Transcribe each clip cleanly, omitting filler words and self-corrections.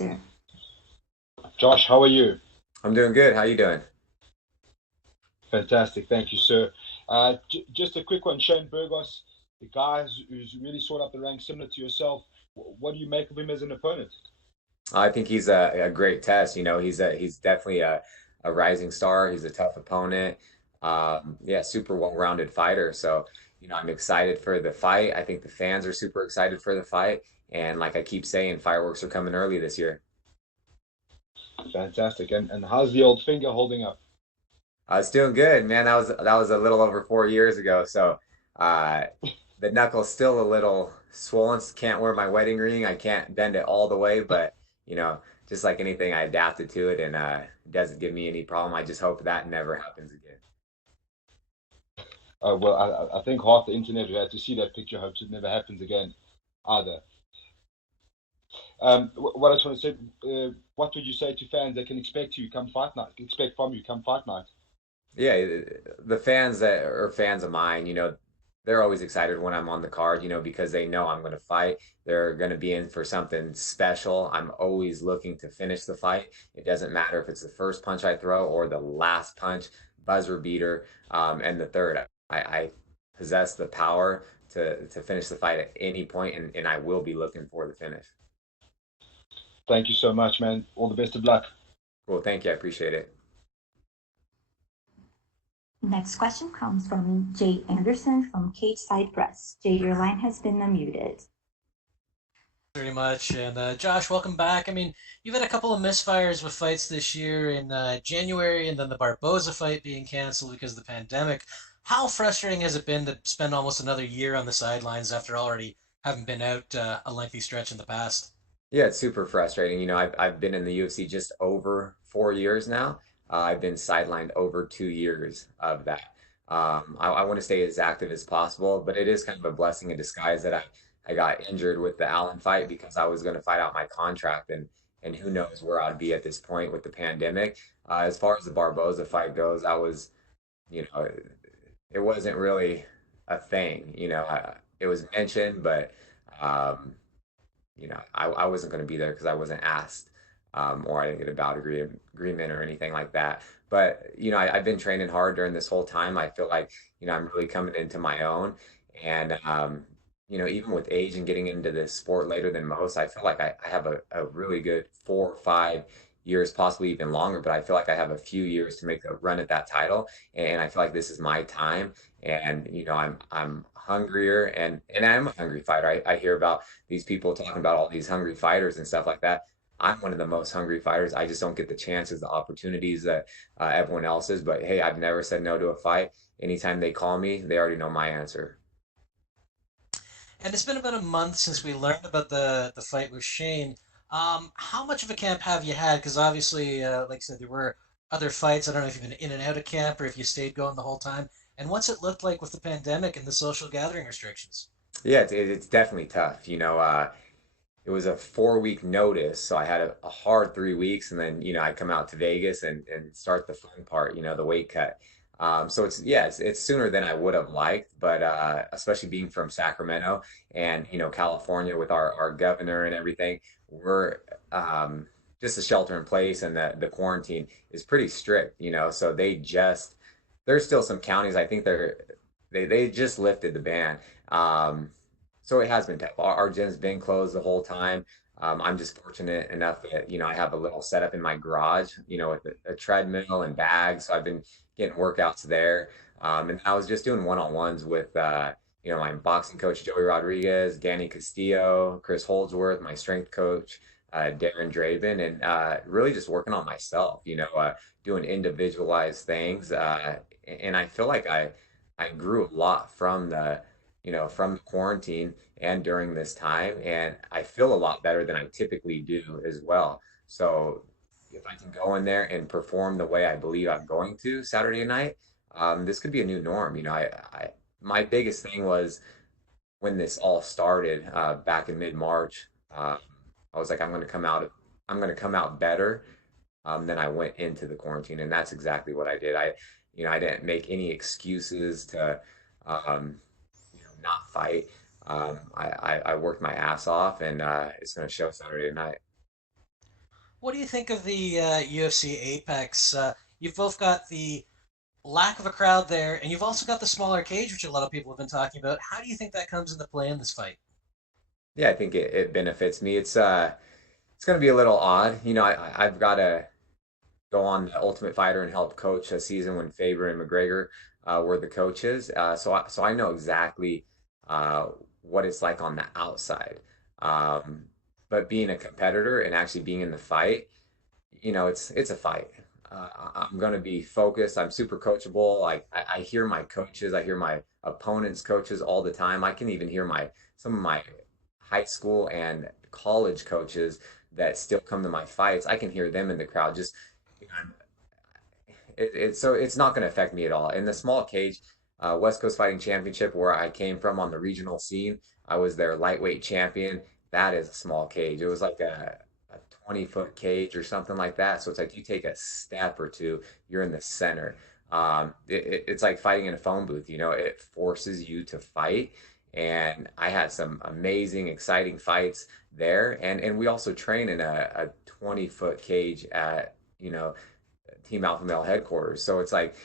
sir. Josh, how are you? I'm doing good. How you doing? Fantastic, thank you, sir. Just a quick one, Shane Burgos, the guy who's really sought up the ranks, similar to yourself. What do you make of him as an opponent? I think he's a great test. He's definitely a rising star. He's a tough opponent. Yeah, super well-rounded fighter. So, I'm excited for the fight. I think the fans are super excited for the fight. And like I keep saying, fireworks are coming early this year. Fantastic. And how's the old finger holding up? It's doing good, man. That was a little over 4 years ago. So, uh, the knuckle's still a little swollen. Can't wear my wedding ring. I can't bend it all the way, but you know, just like anything, I adapted to it, and it doesn't give me any problem. I just hope that never happens again. Well, I think half the internet who had to see that picture hopes it never happens again either. What I just want to say, what would you say to fans that can expect you come fight night, expect from you come fight night? Yeah, the fans that are fans of mine, they're always excited when I'm on the card, because they know I'm going to fight. They're going to be in for something special. I'm always looking to finish the fight. It doesn't matter if it's the first punch I throw or the last punch, buzzer beater, and the third. I possess the power to finish the fight at any point, and I will be looking for the finish. Thank you so much, man. All the best of luck. Well, thank you. I appreciate it. Next question comes from Jay Anderson from Cage Side Press. Jay, your line has been unmuted. Very much. And Josh, welcome back. I mean, you've had a couple of misfires with fights this year in January and then the Barboza fight being canceled because of the pandemic. How frustrating has it been to spend almost another year on the sidelines after already having been out a lengthy stretch in the past? Yeah, it's super frustrating. I've been in the UFC just over 4 years now. I've been sidelined over 2 years of that. I want to stay as active as possible, but it is kind of a blessing in disguise that I got injured with the Allen fight because I was going to fight out my contract, and who knows where I'd be at this point with the pandemic. As far as the Barboza fight goes, you know, it wasn't really a thing. It was mentioned, but um, I wasn't going to be there because I wasn't asked, or I didn't get a bout agreement or anything like that. But I've been training hard during this whole time. I feel like I'm really coming into my own, and even with age and getting into this sport later than most, I feel like I have a really good 4 or 5 years, possibly even longer. But I feel like I have a few years to make a run at that title, and I feel like this is my time. And I'm hungrier, and I'm a hungry fighter. I hear about these people talking about all these hungry fighters and stuff like that. I'm one of the most hungry fighters. I just don't get the chances, the opportunities that everyone else is. But hey, I've never said no to a fight. Anytime they call me, they already know my answer. And it's been about a month since we learned about the fight with Shane. How much of a camp have you had? Because obviously, like I said, there were other fights. I don't know if you've been in and out of camp or if you stayed going the whole time. And what's it looked like with the pandemic and the social gathering restrictions? Yeah, it's definitely tough. It was a 4 week notice, so I had a hard 3 weeks, and then I come out to Vegas and start the fun part, the weight cut. So it's sooner than I would have liked, but especially being from Sacramento and California with our governor and everything, we're just the shelter in place and the quarantine is pretty strict, so there's still some counties I think they just lifted the ban. So it has been tough. Our gym's been closed the whole time. I'm just fortunate enough that I have a little setup in my garage, with a treadmill and bags. So I've been getting workouts there. And I was just doing one-on-ones with my boxing coach Joey Rodriguez, Danny Castillo, Chris Holdsworth, my strength coach Darren Draven, and really just working on myself. Doing individualized things, and I feel like I grew a lot from the quarantine and during this time, and I feel a lot better than I typically do as well. So if I can go in there and perform the way I believe I'm going to Saturday night, this could be a new norm. My biggest thing was when this all started back in mid-March. I was like, I'm going to come out better than I went into the quarantine, and that's exactly what I did. I didn't make any excuses to um, not fight. I worked my ass off, and it's going to show Saturday night. What do you think of the UFC Apex? You've both got the lack of a crowd there, and you've also got the smaller cage, which a lot of people have been talking about. How do you think that comes into play in this fight? Yeah, I think it benefits me. It's going to be a little odd. I've got to go on the Ultimate Fighter and help coach a season when Faber and McGregor were the coaches. So I know exactly uh, what it's like on the outside. Um, but being a competitor and actually being in the fight, it's a fight. I'm going to be focused. I'm super coachable. I hear my coaches. I hear my opponents' coaches all the time. I can even hear my some of my high school and college coaches that still come to my fights. I can hear them in the crowd. Just you know, so it's not going to affect me at all. In the small cage, West Coast Fighting Championship, where I came from on the regional scene, I was their lightweight champion. That is a small cage. It was like a 20-foot cage or something like that. So it's like you take a step or two, you're in the center. It's like fighting in a phone booth. It forces you to fight. And I had some amazing, exciting fights there. And we also train in a 20-foot cage at, Team Alpha Male headquarters. So it's like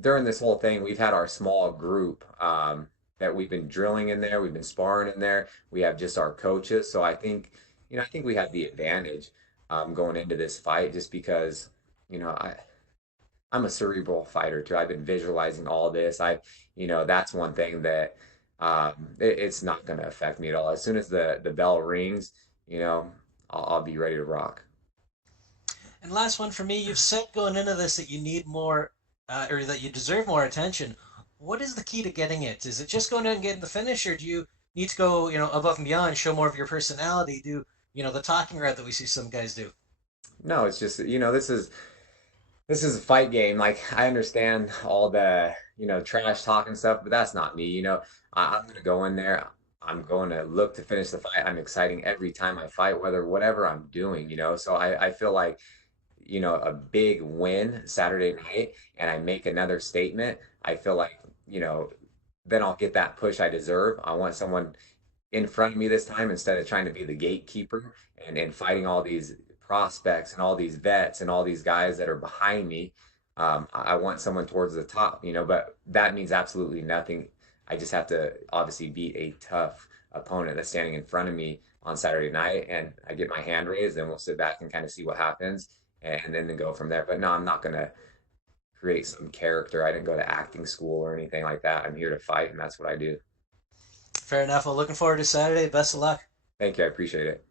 during this whole thing, we've had our small group that we've been drilling in there, we've been sparring in there. We have just our coaches. So I think we have the advantage going into this fight just because, you know, I I'm a cerebral fighter too. I've been visualizing all this. That's one thing that it's not going to affect me at all. As soon as the bell rings, I'll be ready to rock. And last one for me, you've said going into this that you need more, or that you deserve more attention. What is the key to getting it? Is it just going out and getting the finish, or do you need to go, above and beyond, show more of your personality, do, the talking route that we see some guys do? No, it's just, this is a fight game. Like I understand all the, trash talk and stuff, but that's not me. I'm gonna go in there. I'm going to look to finish the fight. I'm exciting every time I fight, whatever I'm doing. So I feel like, a big win Saturday night and I make another statement. I feel like, then I'll get that push I deserve. I want someone in front of me this time instead of trying to be the gatekeeper and fighting all these prospects and all these vets and all these guys that are behind me. I want someone towards the top, but that means absolutely nothing. I just have to obviously beat a tough opponent that's standing in front of me on Saturday night, and I get my hand raised, and we'll sit back and kind of see what happens, and then go from there. But no, I'm not gonna create some character. I didn't go to acting school or anything like that. I'm here to fight, and that's what I do. Fair enough. Well, looking forward to Saturday. Best of luck. Thank you. I appreciate it.